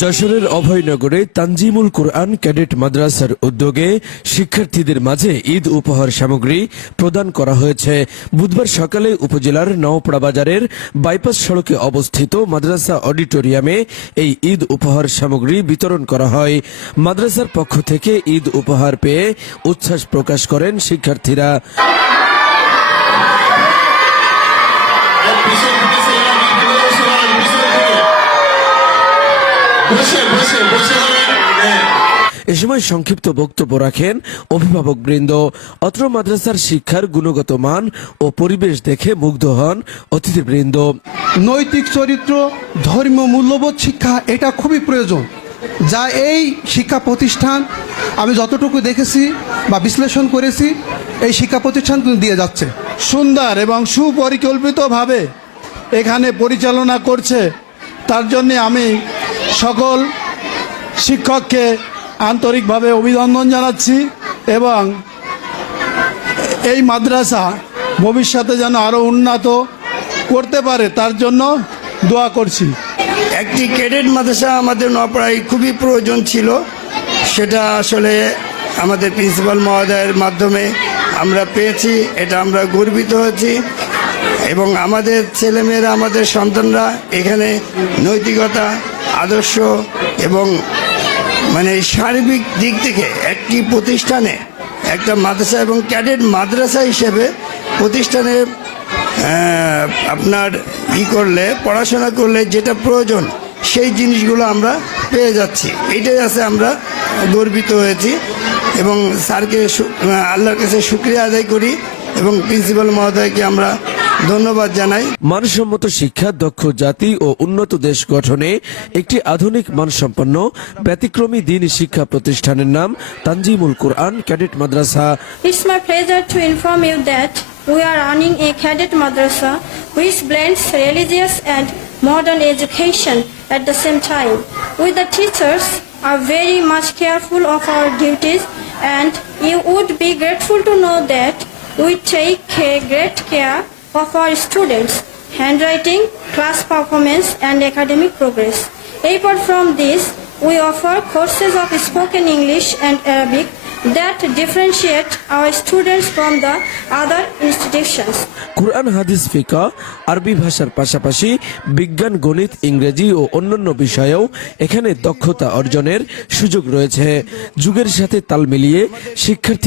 যশোরের অভয়নগরে তানজিমুল কুরআন ক্যাডেট মাদ্রাসার উদ্যোগে শিক্ষার্থীদের মাঝে ঈদ উপহার সামগ্রী প্রদান করা হয়েছে। বুধবার সকালে উপজেলার নওপাড়া বাজারের বাইপাস সড়কে অবস্থিত মাদ্রাসা অডিটোরিয়ামে এই ঈদ উপহার সামগ্রী বিতরণ করা হয়। মাদ্রাসার পক্ষ থেকে ঈদ উপহার পেয়ে উচ্ছ্বাস প্রকাশ করেন শিক্ষার্থীরা। এ সময় সংক্ষিপ্ত বক্তব্য রাখেন অভিভাবকবৃন্দ। অত্র মাদ্রাসার শিক্ষার গুণগত মান ও পরিবেশ দেখে মুগ্ধ হন অতিথিবৃন্দ। নৈতিক চরিত্র, ধর্মীয় মূল্যবোধ শিক্ষা এটা খুবই প্রয়োজন, যা এই শিক্ষা প্রতিষ্ঠান আমি যতটুকু দেখেছি বা বিশ্লেষণ করেছি এই শিক্ষা প্রতিষ্ঠান দিয়ে যাচ্ছে। সুন্দর এবং সুপরিকল্পিতভাবে এখানে পরিচালনা করছে, তার জন্য আমি সকল শিক্ষককে আন্তরিকভাবে অভিনন্দন জানাচ্ছি এবং এই মাদ্রাসা ভবিষ্যতে যেন আরও উন্নত করতে পারে তার জন্য দোয়া করছি। একটি ক্যাডেট মাদ্রাসা আমাদের নওপাড়ায় খুবই প্রয়োজন ছিল, সেটা আসলে আমাদের প্রিন্সিপাল মহোদয়ের মাধ্যমে আমরা পেয়েছি, এটা আমরা গর্বিত হয়েছি এবং আমাদের ছেলেমেয়েরা, আমাদের সন্তানরা এখানে নৈতিকতা, আদর্শ এবং সার্বিক দিক থেকে একটি প্রতিষ্ঠানে, একটা মাদ্রাসা এবং ক্যাডেট মাদ্রাসা হিসেবে প্রতিষ্ঠানে আপনার পড়াশোনা করলে যেটা প্রয়োজন সেই জিনিসগুলো আমরা পেয়ে যাচ্ছি, এটাই আছে আমরা গর্বিত হয়েছি এবং স্যারকে আল্লাহর কাছে শুকরিয়া আদায় করি এবং প্রিন্সিপাল মহোদয়কে আমরা ধন্যবাদ জানাই। মানসম্মত শিক্ষা, দক্ষ জাতি ও উন্নত দেশ গঠনে একটি আধুনিক মানসম্পন্ন ব্যতিক্রমী দ্বীনি শিক্ষা প্রতিষ্ঠানের নাম Tanjimul Quran cadet Madrasa. It's my pleasure to inform you that we are running a cadet madrasa which blends religious and modern education at the same time. We the teachers are very much careful of our duties, and you would be grateful to know that we take great care of our students' handwriting, class performance and academic progress. Apart from this, we offer courses of spoken English and Arabic that differentiate our students from the other institutions. কুরআন, হাদিস, ফিকহ, আরবি ভাষার পাশাপাশি বিজ্ঞান, গণিত, ইংরেজি ও অন্যান্য বিষয়েও এখানে দক্ষতা অর্জনের সুযোগ রয়েছে। যুগের সাথে তাল মিলিয়ে শিক্ষার্থী